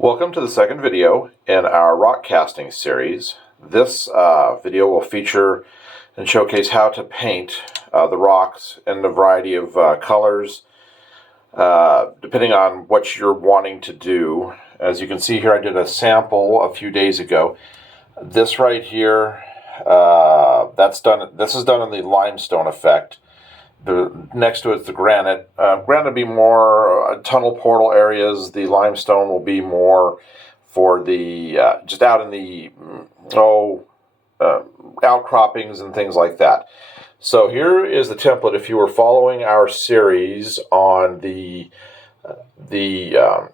Welcome to the second video in our rock casting series. This video will feature and showcase how to paint the rocks in a variety of colors depending on what you're wanting to do. As you can see here, I did a sample a few days ago. This right here, this is done in the limestone effect. Next to it's the granite. Granite will be more tunnel portal areas. The limestone will be more for the just out in the outcroppings and things like that. So here is the template. If you were following our series on the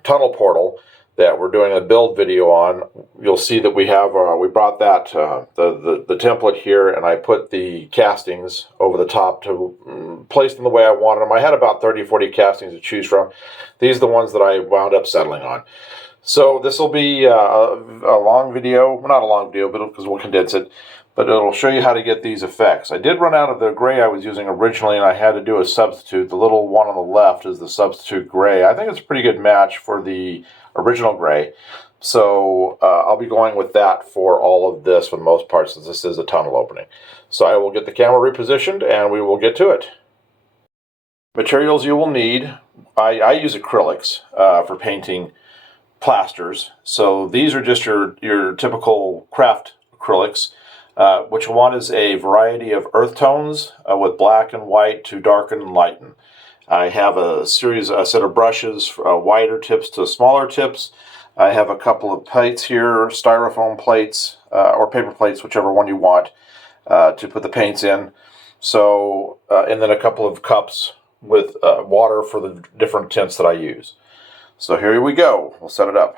tunnel portal that we're doing a build video on, you'll see that we have we brought that the template here, and I put the castings over the top to place them the way I wanted them. I had about 30 or 40 castings to choose from. These are the ones that I wound up settling on. So this will be a long video, well, not a long video, but because we'll condense it, but it'll show you how to get these effects. I did run out of the gray I was using originally, and I had to do a substitute. The little one on the left is the substitute gray. I think it's a pretty good match for the original gray. So I'll be going with that for all of this for the most part, since this is a tunnel opening. So I will get the camera repositioned and we will get to it. Materials you will need. I use acrylics for painting plasters. So these are just your typical craft acrylics. What you want is a variety of earth tones with black and white to darken and lighten. I have a set of brushes, wider tips to smaller tips. I have a couple of plates here, styrofoam plates or paper plates, whichever one you want, to put the paints in. So, and then a couple of cups with water for the different tints that I use. So here we go. We'll set it up.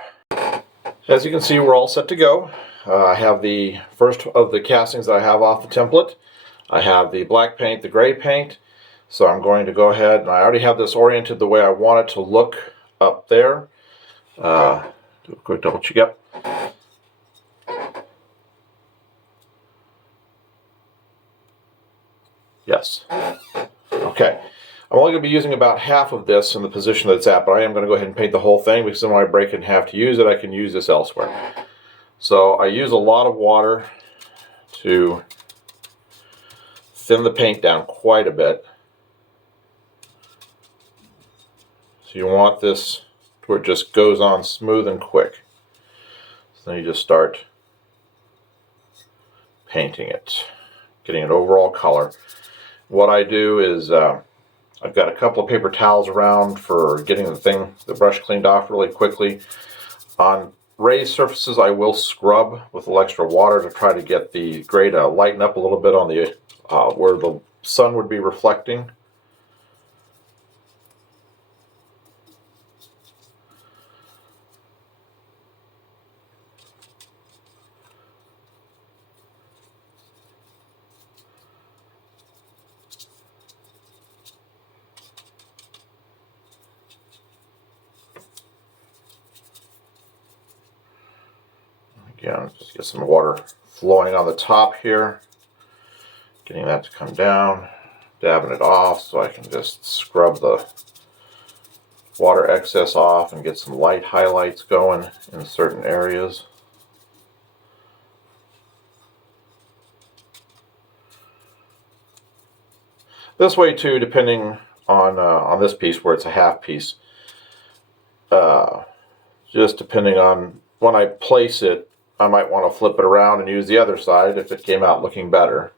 As you can see, we're all set to go. I have the first of the castings that I have off the template. I have the black paint, the gray paint. So I'm going to go ahead, and I already have this oriented the way I want it to look up there. Do a quick double check. Yep. Yes. Okay. I'm only going to be using about half of this in the position that it's at, but I am going to go ahead and paint the whole thing, because then when I break it in half to use it, I can use this elsewhere. So I use a lot of water to thin the paint down quite a bit. So you want this to where it just goes on smooth and quick. So then you just start painting it, getting an overall color. What I do is I've got a couple of paper towels around for getting the brush cleaned off really quickly. On raised surfaces, I will scrub with a little extra water to try to get the gray to lighten up a little bit on the where the sun would be reflecting. Again, just get some water flowing on the top here, getting that to come down, dabbing it off so I can just scrub the water excess off and get some light highlights going in certain areas. This way too, depending on this piece where it's a half piece, just depending on when I place it, I might want to flip it around and use the other side if it came out looking better.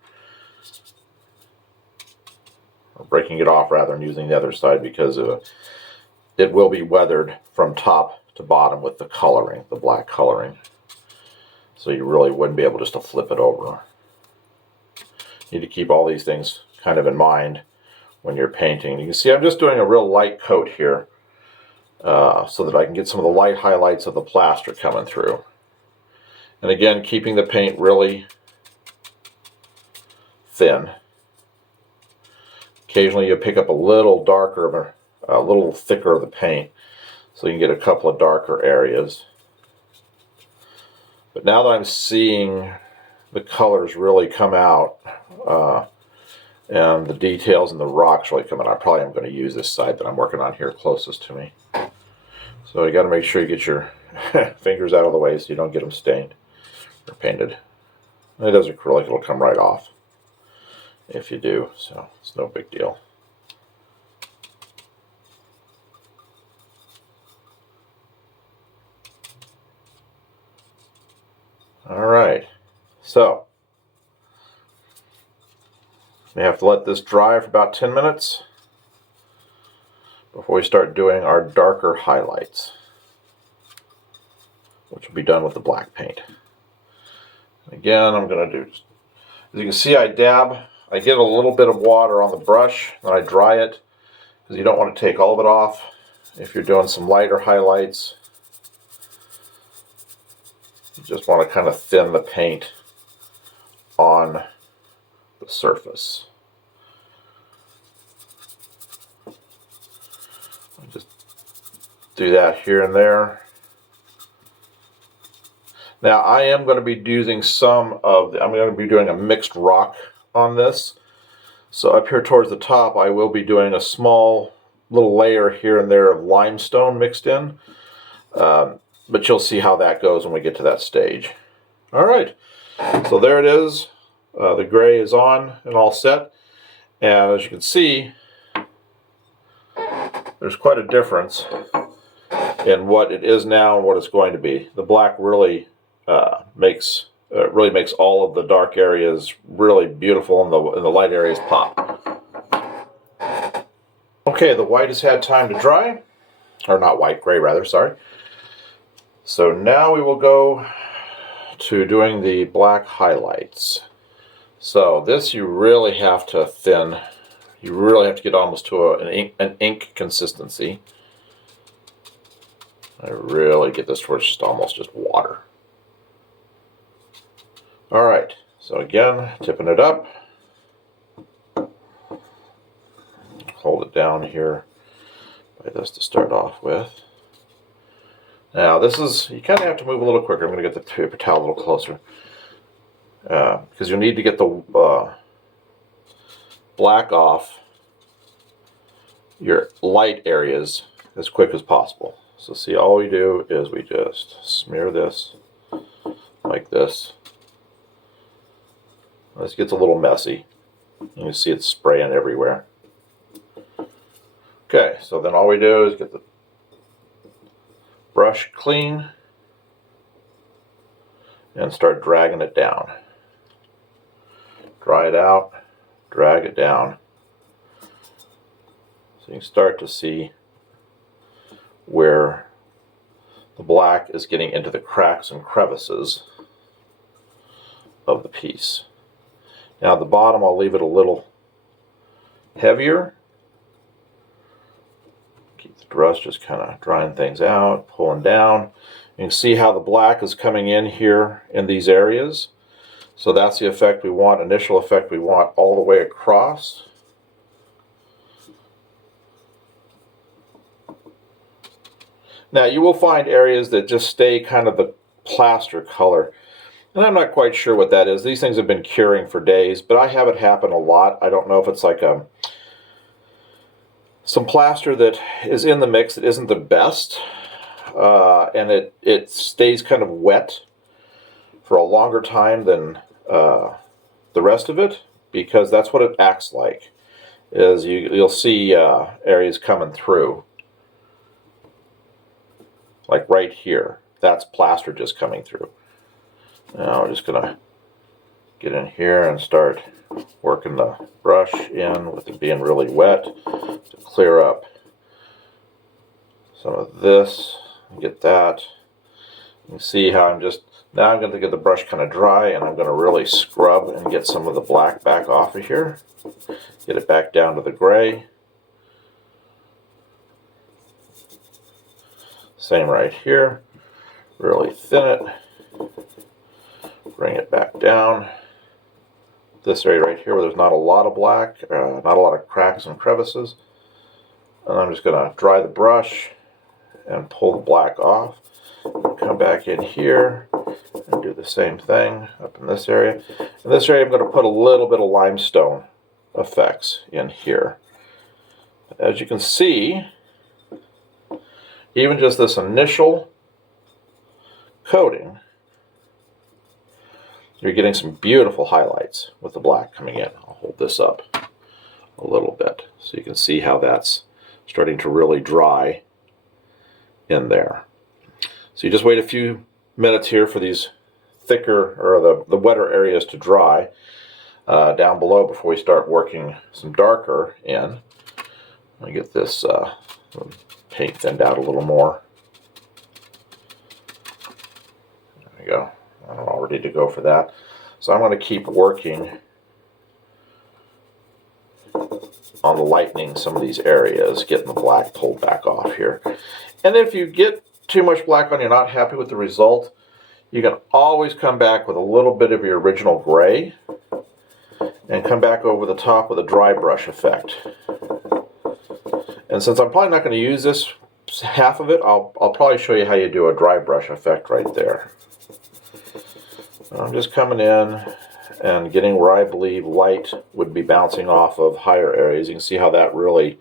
Or breaking it off rather than using the other side, because it will be weathered from top to bottom with the coloring, the black coloring. So you really wouldn't be able just to flip it over. You need to keep all these things kind of in mind when you're painting. You can see I'm just doing a real light coat here so that I can get some of the light highlights of the plaster coming through. And again, keeping the paint really thin. Occasionally you pick up a little darker, a little thicker of the paint, so you can get a couple of darker areas. But now that I'm seeing the colors really come out, and the details and the rocks really come out, I probably am going to use this side that I'm working on here closest to me. So you got to make sure you get your fingers out of the way so you don't get them stained or painted. And it does acrylic, it'll come right off if you do, so it's no big deal. Alright, so we have to let this dry for about 10 minutes before we start doing our darker highlights, which will be done with the black paint. Again, I'm going to do, as you can see, I get a little bit of water on the brush, then I dry it, because you don't want to take all of it off if you're doing some lighter highlights. You just want to kind of thin the paint on the surface. Just do that here and there. Now I am going to be using I'm going to be doing a mixed rock on this. So up here towards the top I will be doing a small little layer here and there of limestone mixed in. But you'll see how that goes when we get to that stage. Alright, so there it is. The gray is on and all set. And as you can see, there's quite a difference in what it is now and what it's going to be. The black really makes all of the dark areas really beautiful, and the light areas pop. Okay, the white has had time to dry, or not white, gray rather, sorry. So now we will go to doing the black highlights. So this you really have to thin. You really have to get almost to an ink consistency. I really get this where it's just almost just water. Alright, so again, tipping it up. Hold it down here by this to start off with. Now this is, you kind of have to move a little quicker. I'm going to get the paper towel a little closer. Because you'll need to get the black off your light areas as quick as possible. So see, all we do is we just smear this like this. This gets a little messy. You can see it's spraying everywhere. Okay, so then all we do is get the brush clean and start dragging it down. Dry it out, drag it down. So you can start to see where the black is getting into the cracks and crevices of the piece. Now at the bottom I'll leave it a little heavier. Keep the brush just kind of drying things out, pulling down. You can see how the black is coming in here in these areas. So that's the effect we want, initial effect we want all the way across. Now you will find areas that just stay kind of the plaster color. And I'm not quite sure what that is. These things have been curing for days, but I have it happen a lot. I don't know if it's like some plaster that is in the mix that isn't the best. And it stays kind of wet for a longer time than the rest of it, because that's what it acts like. Is you'll see areas coming through, like right here. That's plaster just coming through. Now we're just gonna get in here and start working the brush in with it being really wet to clear up some of this. Get that. You can see how now I'm going to get the brush kind of dry, and I'm going to really scrub and get some of the black back off of here. Get it back down to the gray. Same right here. Really thin it. Bring it back down. This area right here where there's not a lot of black, not a lot of cracks and crevices. And I'm just going to dry the brush and pull the black off. Come back in here and do the same thing up in this area. In this area I'm going to put a little bit of limestone effects in here. As you can see, even just this initial coating, you're getting some beautiful highlights with the black coming in. I'll hold this up a little bit so you can see how that's starting to really dry in there. So you just wait a few minutes here for these thicker, or the wetter areas to dry down below before we start working some darker in. Let me get this paint thinned out a little more. There we go. I'm all ready to go for that. So I'm going to keep working on lightening some of these areas, getting the black pulled back off here. And if you get too much black on, you're not happy with the result, you can always come back with a little bit of your original gray and come back over the top with a dry brush effect. And since I'm probably not going to use this half of it, I'll probably show you how you do a dry brush effect right there. I'm just coming in and getting where I believe light would be bouncing off of higher areas. You can see how that really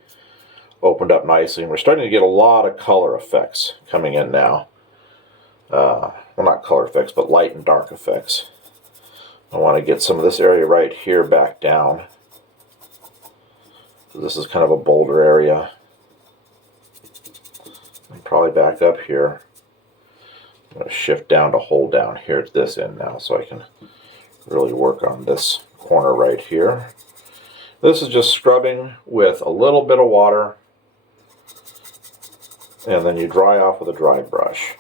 opened up nicely, and we're starting to get a lot of color effects coming in now. Well, not color effects, but light and dark effects. I want to get some of this area right here back down. This is kind of a bolder area. And probably back up here. I'm going to shift down to hold down here at this end now so I can really work on this corner right here. This is just scrubbing with a little bit of water, and then you dry off with a dry brush.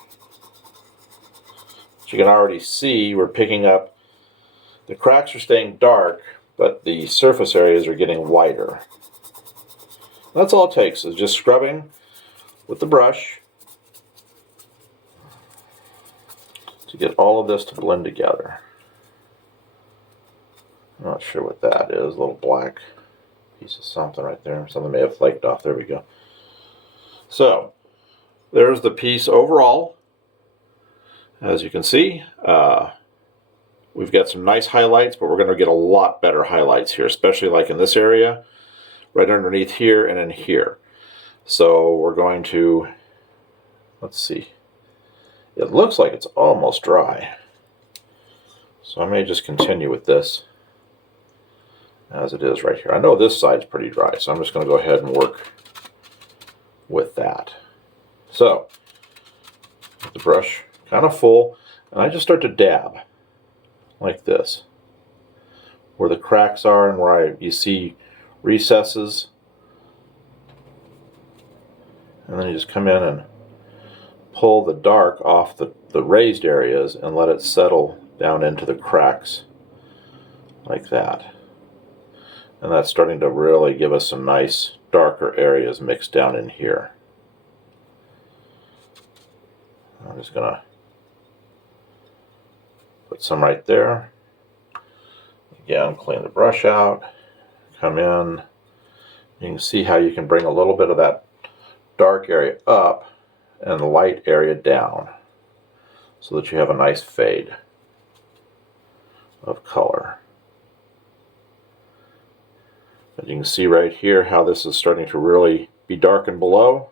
As you can already see, we're picking up, the cracks are staying dark, but the surface areas are getting whiter. That's all it takes, is just scrubbing with the brush to get all of this to blend together. I'm not sure what that is, a little black piece of something right there. Something may have flaked off. There we go. So, there's the piece overall. As you can see, we've got some nice highlights, but we're going to get a lot better highlights here, especially like in this area, right underneath here and in here. So we're going to, let's see, it looks like it's almost dry. So I may just continue with this as it is right here. I know this side's pretty dry, so I'm just going to go ahead and work with that. So, with the brush kind of full, and I just start to dab like this, where the cracks are and where you see recesses, and then you just come in and pull the dark off the raised areas and let it settle down into the cracks like that. And that's starting to really give us some nice darker areas mixed down in here. I'm just going to put some right there. Again, clean the brush out, come in. You can see how you can bring a little bit of that dark area up and the light area down so that you have a nice fade of color. But you can see right here how this is starting to really be darkened below,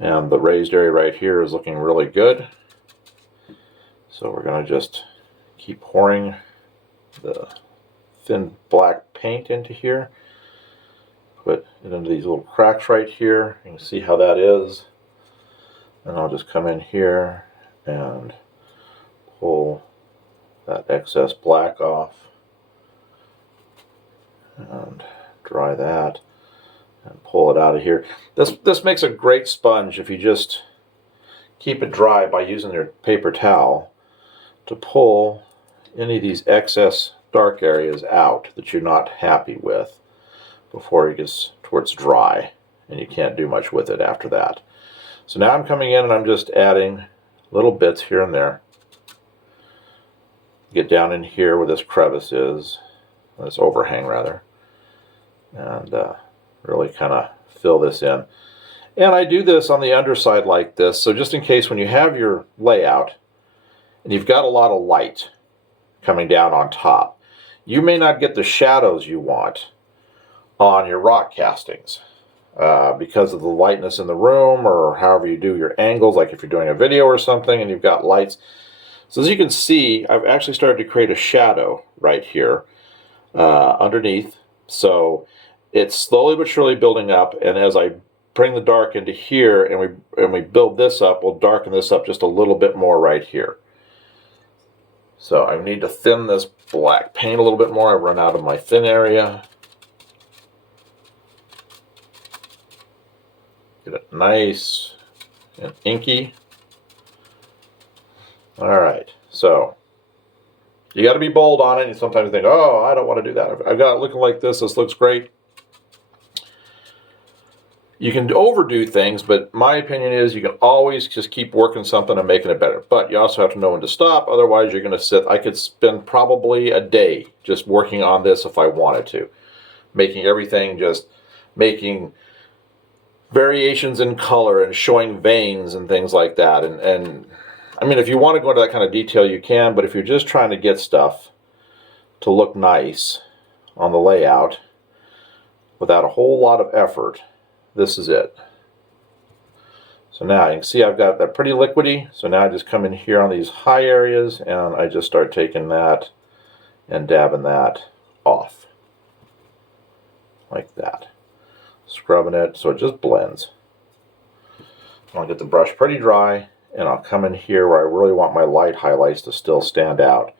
and the raised area right here is looking really good. So we're going to just keep pouring the thin black paint into here, put it into these little cracks right here. You can see how that is. And I'll just come in here and pull that excess black off and dry that and pull it out of here. This makes a great sponge if you just keep it dry by using your paper towel to pull any of these excess dark areas out that you're not happy with before it gets towards dry, and you can't do much with it after that. So now I'm coming in and I'm just adding little bits here and there. Get down in here where this crevice is, this overhang rather, and really kind of fill this in. And I do this on the underside like this, so just in case when you have your layout and you've got a lot of light coming down on top, you may not get the shadows you want on your rock castings. because of the lightness in the room, or however you do your angles, like if you're doing a video or something and you've got lights. So as you can see, I've actually started to create a shadow right here underneath. So it's slowly but surely building up, and as I bring the dark into here and we build this up, we'll darken this up just a little bit more right here. So I need to thin this black paint a little bit more. I run out of my thin area. Get it nice and inky. All right, so you got to be bold on it. You sometimes think, oh, I don't want to do that. I've got it looking like this. This looks great. You can overdo things, but my opinion is you can always just keep working something and making it better. But you also have to know when to stop. Otherwise, you're going to sit. I could spend probably a day just working on this if I wanted to. Making everything, just making variations in color and showing veins and things like that. And I mean, if you want to go into that kind of detail, you can. But if you're just trying to get stuff to look nice on the layout without a whole lot of effort, this is it. So now you can see I've got that pretty liquidy. So now I just come in here on these high areas and I just start taking that and dabbing that off. Like that. Scrubbing it so it just blends. I'll get the brush pretty dry and I'll come in here where I really want my light highlights to still stand out.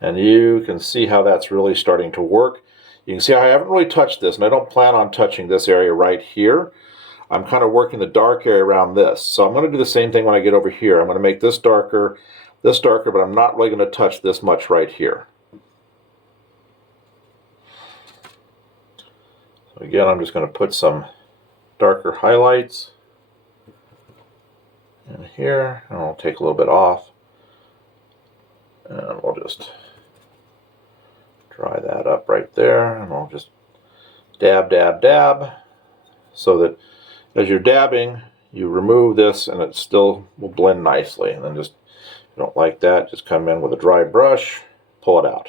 And you can see how that's really starting to work. You can see I haven't really touched this, and I don't plan on touching this area right here. I'm kind of working the dark area around this. So I'm going to do the same thing when I get over here. I'm going to make this darker, but I'm not really going to touch this much right here. So again, I'm just going to put some darker highlights in here, and I'll take a little bit off. And we'll just dry that up right there, and I'll just dab, dab, dab, so that as you're dabbing, you remove this and it still will blend nicely. And then just, if you don't like that, just come in with a dry brush, pull it out.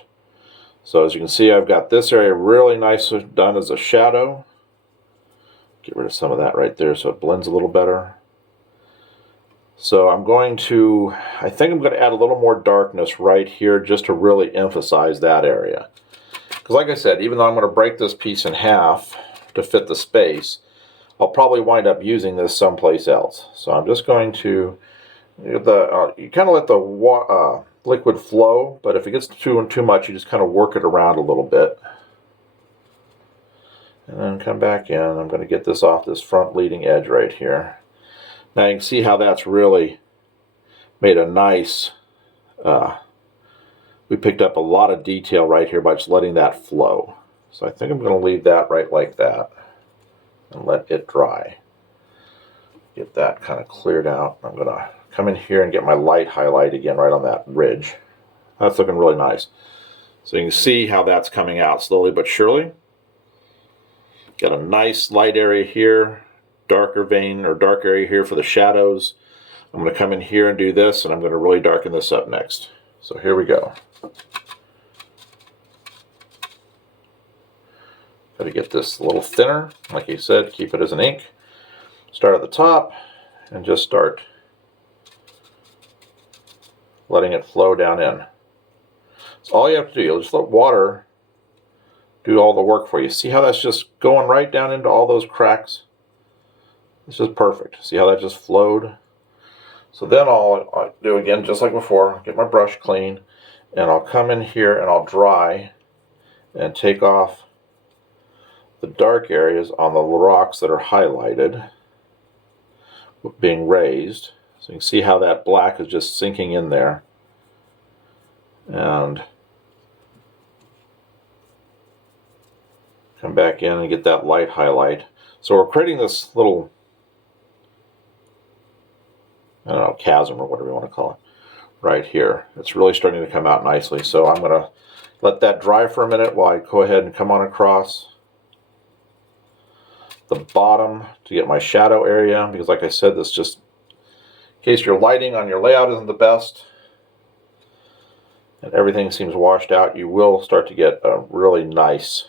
So as you can see, I've got this area really nicely done as a shadow. Get rid of some of that right there so it blends a little better. So I'm going to, I think I'm going to add a little more darkness right here just to really emphasize that area. Because like I said, even though I'm going to break this piece in half to fit the space, I'll probably wind up using this someplace else. So I'm just going to, you kind of let the liquid flow, but if it gets too much, you just kind of work it around a little bit. And then come back in. I'm going to get this off this front leading edge right here. Now you can see how that's really made a nice, we picked up a lot of detail right here by just letting that flow. So I think I'm going to leave that right like that and let it dry. Get that kind of cleared out. I'm going to come in here and get my light highlight again right on that ridge. That's looking really nice. So you can see how that's coming out slowly but surely. Got a nice light area here. Darker vein or dark area here for the shadows. I'm going to come in here and do this, and I'm going to really darken this up next. So here we go. Got to get this a little thinner, like you said, keep it as an ink. Start at the top and just start letting it flow down in. So all you have to do, you'll just let water do all the work for you. See how that's just going right down into all those cracks? This is perfect. See how that just flowed? So then I'll do again, just like before, get my brush clean, and I'll come in here and I'll dry and take off the dark areas on the rocks that are highlighted, being raised. So you can see how that black is just sinking in there. And come back in and get that light highlight. So we're creating this little, I don't know, chasm or whatever you want to call it, right here. It's really starting to come out nicely. So I'm going to let that dry for a minute while I go ahead and come on across the bottom to get my shadow area, because like I said, this just, in case your lighting on your layout isn't the best and everything seems washed out, you will start to get a really nice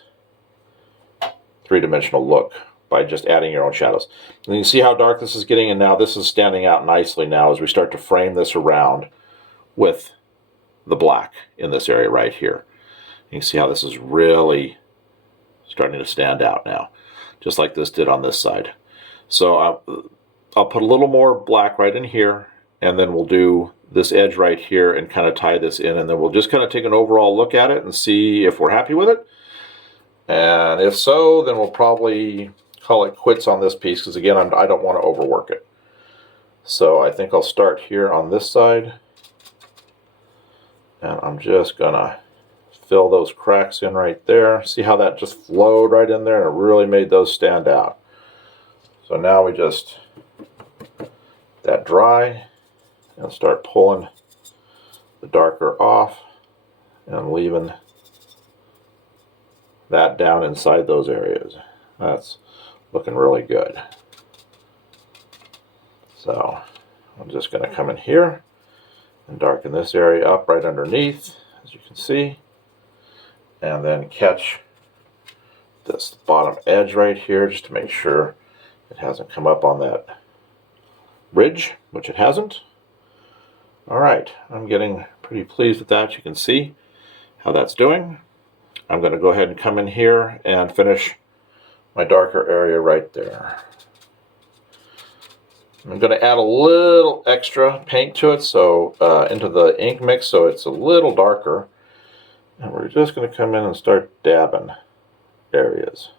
three-dimensional look by just adding your own shadows. And you can see how dark this is getting, and now this is standing out nicely now as we start to frame this around with the black in this area right here. You can see how this is really starting to stand out now, just like this did on this side. So I'll put a little more black right in here, and then we'll do this edge right here and kind of tie this in, and then we'll just kind of take an overall look at it and see if we're happy with it. And if so, then we'll probably call it quits on this piece, because again, I don't want to overwork it. So I think I'll start here on this side, and I'm just gonna fill those cracks in right there. See how that just flowed right in there and it really made those stand out. So now we just let that dry and start pulling the darker off and leaving that down inside those areas. That's looking really good. So I'm just going to come in here and darken this area up right underneath, as you can see, and then catch this bottom edge right here just to make sure it hasn't come up on that ridge, which it hasn't. Alright, I'm getting pretty pleased with that. You can see how that's doing. I'm going to go ahead and come in here and finish my darker area right there. I'm going to add a little extra paint to it, so into the ink mix, so it's a little darker. And we're just going to come in and start dabbing areas.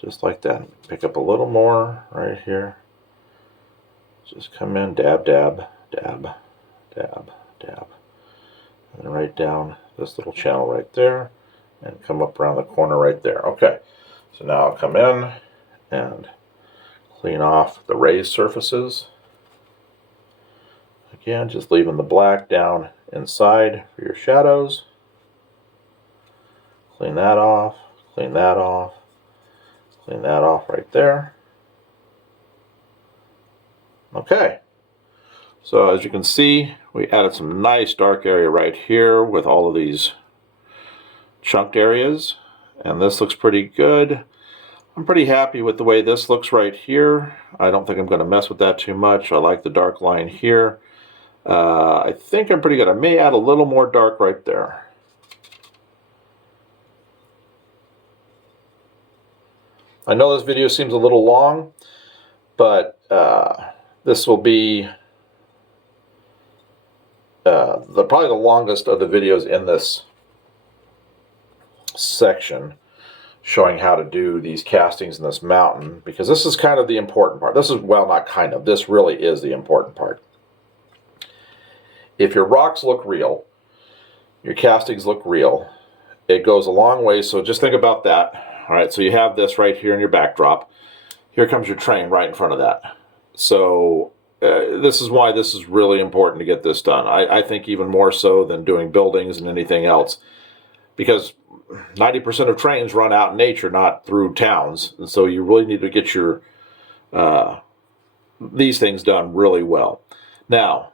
Just like that. Pick up a little more right here. Just come in, dab, dab, dab, dab, dab. And then right down this little channel right there. And come up around the corner right there. Okay. So now I'll come in and clean off the raised surfaces. Again, just leaving the black down inside for your shadows. Clean that off, clean that off, clean that off right there. Okay, so as you can see, we added some nice dark area right here with all of these chunked areas, and this looks pretty good. I'm pretty happy with the way this looks right here. I don't think I'm going to mess with that too much. I like the dark line here. I think I'm pretty good. I may add a little more dark right there. I know this video seems a little long, but this will be probably the longest of the videos in this section, showing how to do these castings in this mountain, because this is kind of the important part. This is, well, not kind of, this really is the important part. If your rocks look real, your castings look real, it goes a long way. So just think about that. All right, so you have this right here in your backdrop. Here comes your train right in front of that. So this is why this is really important to get this done. I think even more so than doing buildings and anything else, because 90% of trains run out in nature, not through towns. And so you really need to get your these things done really well. Now,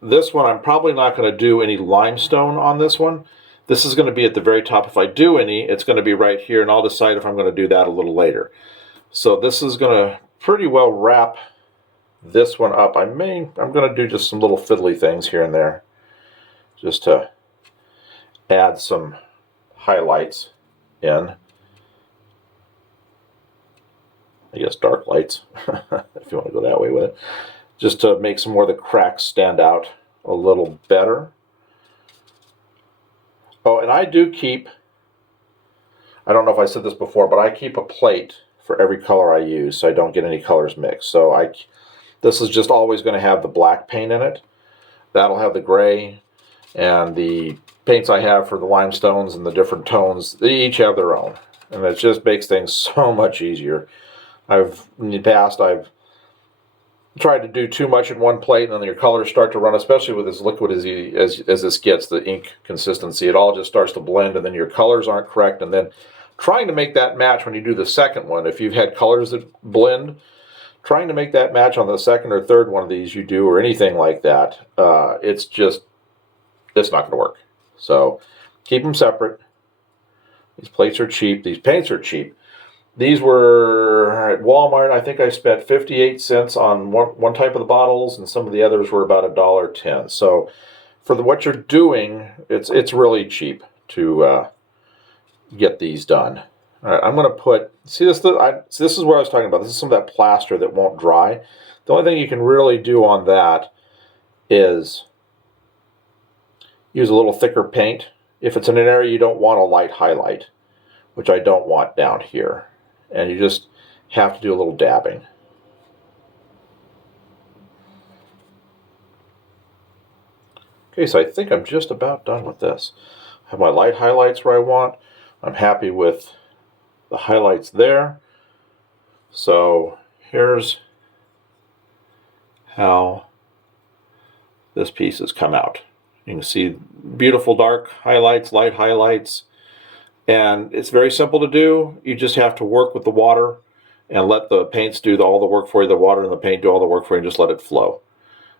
this one, I'm probably not going to do any limestone on this one. This is going to be at the very top. If I do any, it's going to be right here, and I'll decide if I'm going to do that a little later. So this is going to pretty well wrap this one up. I'm going to do just some little fiddly things here and there, just to add some highlights in. I guess dark lights, if you want to go that way with it. Just to make some more of the cracks stand out a little better. Oh, and I do keep, I don't know if I said this before, but I keep a plate for every color I use so I don't get any colors mixed. So this is just always going to have the black paint in it. That'll have the gray, and the paints I have for the limestones and the different tones, they each have their own. And it just makes things so much easier. In the past, I've tried to do too much in one plate, and then your colors start to run, especially with as liquid as this gets, the ink consistency. It all just starts to blend, and then your colors aren't correct. And then trying to make that match when you do the second one, if you've had colors that blend, trying to make that match on the second or third one of these you do, or anything like that, it's not going to work. So keep them separate. These plates are cheap. These paints are cheap. These were at Walmart. I think I spent 58 cents on one type of the bottles, and some of the others were about $1.10. So for what you're doing, it's really cheap to get these done. All right, I'm going to put, see this, this is what I was talking about. This is some of that plaster that won't dry. The only thing you can really do on that is use a little thicker paint. If it's in an area you don't want a light highlight, which I don't want down here. And you just have to do a little dabbing. Okay, so I think I'm just about done with this. I have my light highlights where I want. I'm happy with the highlights there. So here's how this piece has come out. You can see beautiful dark highlights, light highlights, and it's very simple to do. You just have to work with the water and let the paints do all the work for you. The water and the paint do all the work for you, and just let it flow.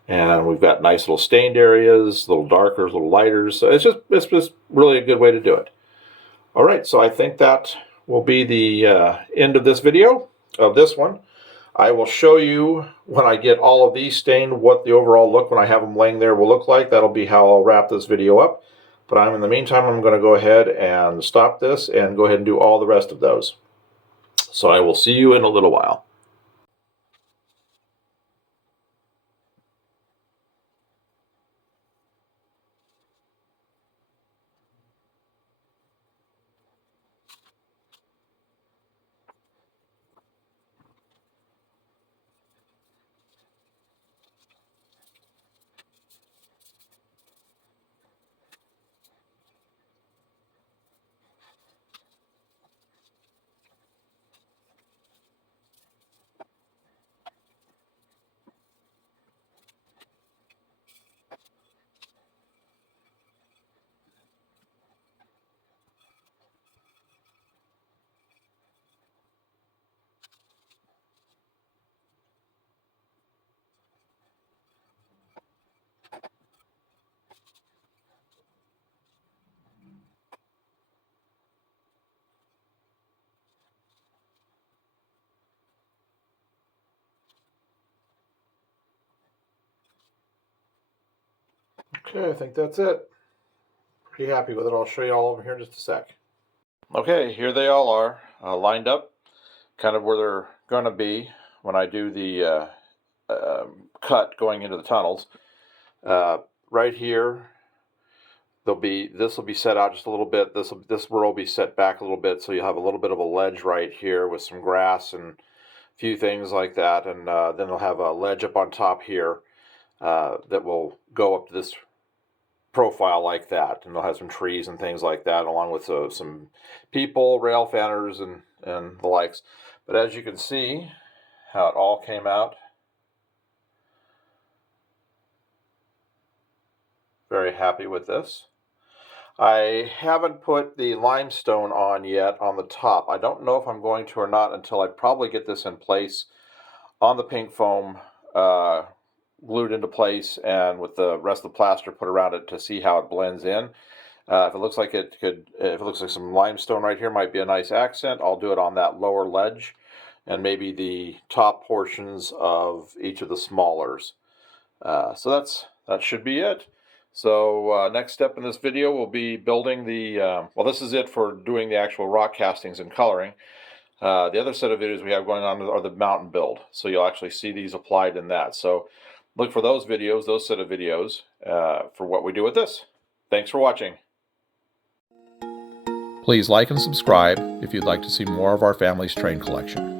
And we've got nice little stained areas, a little darker, a little lighter. So it's just really a good way to do it. All right, so I think that will be the end of this video, of this one. I will show you when I get all of these stained what the overall look when I have them laying there will look like. That'll be how I'll wrap this video up. But in the meantime, I'm going to go ahead and stop this and go ahead and do all the rest of those. So I will see you in a little while. Okay, I think that's it. Pretty happy with it. I'll show you all over here in just a sec. Okay, here they all are, lined up, kind of where they're going to be when I do the cut going into the tunnels. Right here, this will be set out just a little bit. This row will be set back a little bit, so you'll have a little bit of a ledge right here with some grass and a few things like that, and then they'll have a ledge up on top here that will go up to this profile like that, and they'll have some trees and things like that, along with some people, rail fanners, and the likes. But as you can see, how it all came out. Very happy with this. I haven't put the limestone on yet on the top. I don't know if I'm going to or not until I probably get this in place on the pink foam, glued into place, and with the rest of the plaster put around it to see how it blends in. If it looks like if it looks like some limestone right here might be a nice accent, I'll do it on that lower ledge and maybe the top portions of each of the smallers. So that should be it. So next step in this video will be building the, well, this is it for doing the actual rock castings and coloring. The other set of videos we have going on are the mountain build. So you'll actually see these applied in that. So look for those videos, those set of videos, for what we do with this. Thanks for watching. Please like and subscribe if you'd like to see more of our family's train collection.